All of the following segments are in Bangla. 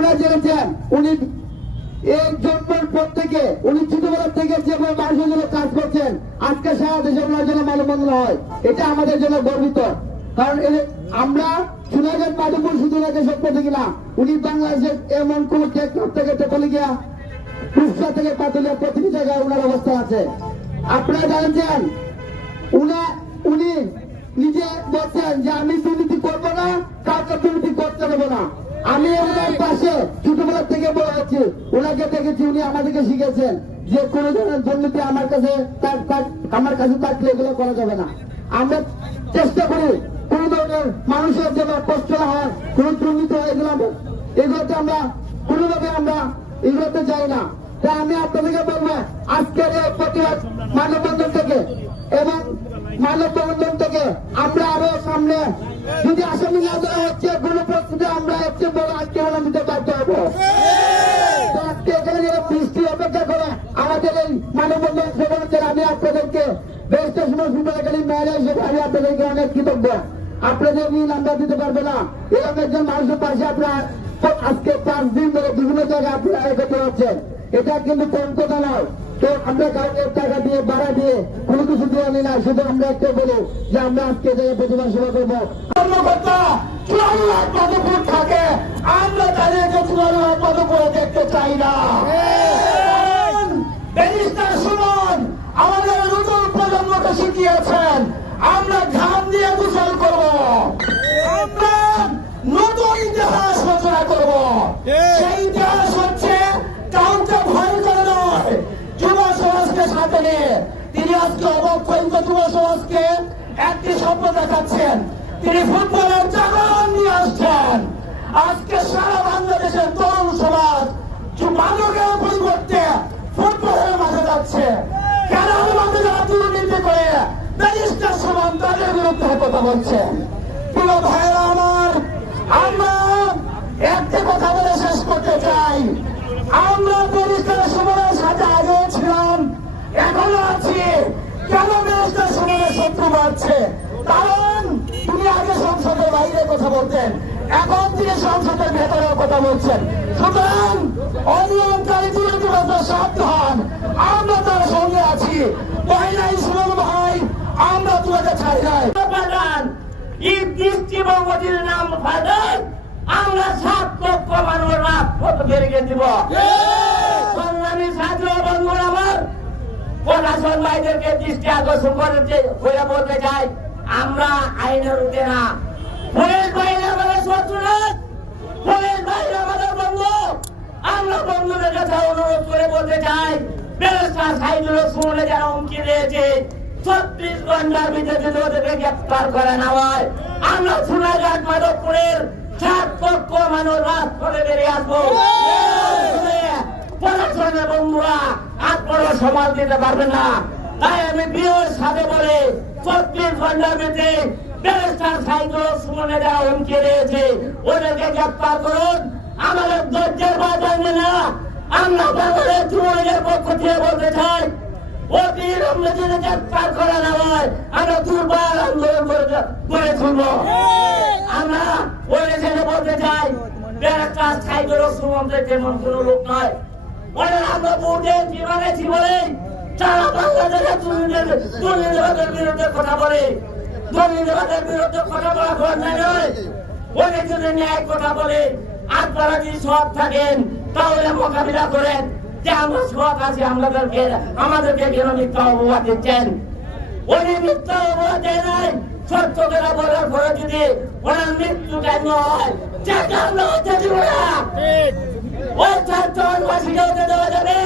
আপনারা জেনেছেন উনি এই জন্মের পর থেকে উনি ছোটবেলা থেকে যেভাবে মানুষের জন্য কাজ করছেন, আজকে সারা দেশে ওনার জন্য মানববন্ধন হয়, এটা আমাদের জন্য গর্বিত। কারণ আমরা সোনারঘাট মাধবপুর শুধু ওনাকে সত্য দেখি না, উনি বাংলাদেশের এমন কোন টেকটপ থেকে টেকলিগিয়া কুষ্টা থেকে পাতুলিয়া প্রতিটি জায়গায় ওনার অবস্থান আছে। আপনারা জানেন উনি নিজে বলছেন যে আমি দুর্নীতি করবো না, কাউকে দুর্নীতি করতে দেবো না। আমি ওনার পাশে ছোটবেলা থেকে বড় হচ্ছি, ওনাকে দেখেছি, উনি আমাদেরকে শিখেছেন যে কোন ধরনের দুর্নীতি আমার কাছে থাকলে এগুলো করা যাবে না। আমরা চেষ্টা করি কোন ধরনের মানুষের যেন কষ্ট না হয়, কোন দুর্নীতি হয়, এগুলোতে আমরা কোনোভাবে আমরা এগুলোতে যাই না। তাই আমি আপনাদেরকে বলবো আজকের এই প্রতিবাদ মানববন্ধন থেকে এবং মানববন্ধন থেকে আমরা আরো সামনে যদি আসামি না দেওয়া হচ্ছে কোন পরিস্থিতি আমরা হচ্ছে বড় আন্দোলন দিতে বাধ্য হবো। আজকে এখানে যারা বৃষ্টি অপেক্ষা করে আমাদের এই মানববন্ধন সেবনের আমি আপনাদেরকে বেশটা সময় সুন্দরকালী মেয়েরা হিসেবে আমি আপনাদেরকে অনেক কৃতজ্ঞ। আপনাদের ঋণ আমরা দিতে পারবো না, এরকম একজন মানুষের পাশে আপনার আজকে 5 দিন ধরে বিভিন্ন জায়গায় আপনারা একত্র হচ্ছেন, এটা কিন্তু কম কথা নয়। তো আমরা কাউকে টাকা দিয়ে ভাড়া দিয়ে কোনো কিছু দিয়ে আনি না, শুধু আমরা একটা বলি যে আমরা আজকে যাই প্রতিবাদ সভা করবো। কর্মকর্তা চুয়াল্লাহ পদপুর থাকে, আমরা তাদেরকে চুয়াল্লাহ পদপুরে দেখতে চাই না। ব্যারিস্টার সুমন আমাদের নতুন প্রজন্মকে শিখিয়েছেন আমরা ঘাম দিয়ে গোসল করবো, আমরা নতুন ইতিহাস রচনা করবো। সেই ইতিহাস হচ্ছে কাউকে ভয় করে নয়, যুব সমাজকে সাথে নিয়ে তিনি আজকে অবক্ষিত যুব সমাজকে একটি স্বপ্ন দেখাচ্ছেন। তিনি ফুটবলের জাগরণ নিয়ে আসছেন। আজকে সারা বাংলাদেশের তরুণ সমাজ মাদকের পরিবর্তে ফুটবলের মাঠে যাচ্ছে। কেন আমাদের যারা দুর্নীতি করে ব্যারিস্টার সমান তাদের বিরুদ্ধে কথা বলছেন। প্রিয় ভাইয়েরা আমার, আমরা একটি কথা বলে শেষ করতে চাই, আমরা ব্যারিস্টার সমানের সাথে আগেও ছিলাম, এখনো আছি। কেন ব্যারিস্টার সমানের শত্রু বাড়ছে? কারণ তিনি আগে সংসদের বাইরে কথা বলতেন, এখন তিনি সংসদের ভেতরেও কথা বলছেন। সুতরাং অনিয়মকারী দুর্নীতিবাজরা সাবধান, আমরা তার সঙ্গে আছি। পয়লাই সুমন ভাই, আমরা তোমাকে ছাড়ি নাই। দৃষ্টিবঙ্গটির নাম ফাদার, আমরা 7 লক্ষ মানুষ রাজপথ বেরিয়ে দিব। সংগ্রামী ছাত্র বন্ধুরা আমার, প্রশাসন ভাইদেরকে দৃষ্টি আকর্ষণ করে বলতে চাই, আমরা আইনের উঠে না। পুলিশ বাহিনী আমাদের শত্রু না, পুলিশ বাহিনী আমাদের বন্ধু। আমরা বন্ধুদের কাছে অনুরোধ করে বলতে চাই, ব্যারিস্টার সাইদুল সুমনে যারা হুমকি দিয়েছে 36 ঘন্টার ভিতরে যদি ওদেরকে গ্রেফতার করে না হয়, আমরা সোনারঘাট মাধবপুরের 7 লক্ষ মানুষ রাজপথে বেরিয়ে আসবো। প্রশাসনের বন্ধুরা আপনারা সমাজ দিতে পারবেন না। তাই আমি বিয়ের সাথে বলে 36 ঘন্টার ভিতরে ব্যারিস্টার সাইদুল সুমনে যারা হুমকি দিয়েছে ওদেরকে গ্রেফতার করুন। আমাদের ধৈর্যের বাজার না, আমরা বাংলাদেশ যুবলীগের পক্ষ থেকে বলতে চাই, অবিলম্বে যদি গ্রেফতার করা না হয় আমরা দুর্বার আন্দোলন গড়ে তুলব। আমরা ওই দেশে বলতে চাই, ব্যারিস্টার সাইদুল সুমনদের তেমন কোন লোক নয়। আমরা ভোটে জীবনেছি বলে সারা বাংলাদেশের দুর্নীতিবাদের বিরুদ্ধে কথা বলে, দুর্নীতিবাদের বিরুদ্ধে কথা বলা ঘটনা নয়। ওই যদি ন্যায় কথা বলে, আপনারা যদি সৎ থাকেন তাহলে মোকাবিলা করেন যে আমরা সৎ আছি, আমাদেরকে কেন মিথ্যা অপবাদ দিচ্ছেন? উনি মিথ্যা অপবাদ দেয় নাই, সত্য কথা বলার পরে যদি ওনার মৃত্যু কেন হয় সেটা আমরা হতে দিব না। ওই ছাত্রবাসীকে হতে দেওয়া যাবে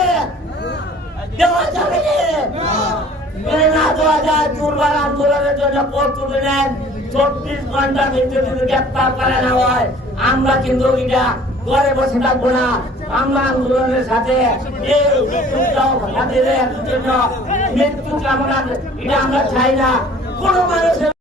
না দেওয়া যায়। দুর্বার আন্দোলনের জন্য প্রস্তুতি নেন। 24 ঘন্টার ভিতরে যদি গ্রেফতার করে না হয় আমরা কিন্তু এটা ঘরে বসে থাকবো না। আমরা আন্দোলনের সাথে মৃত্যু কামনা এটা আমরা চাই না। কোন মানুষের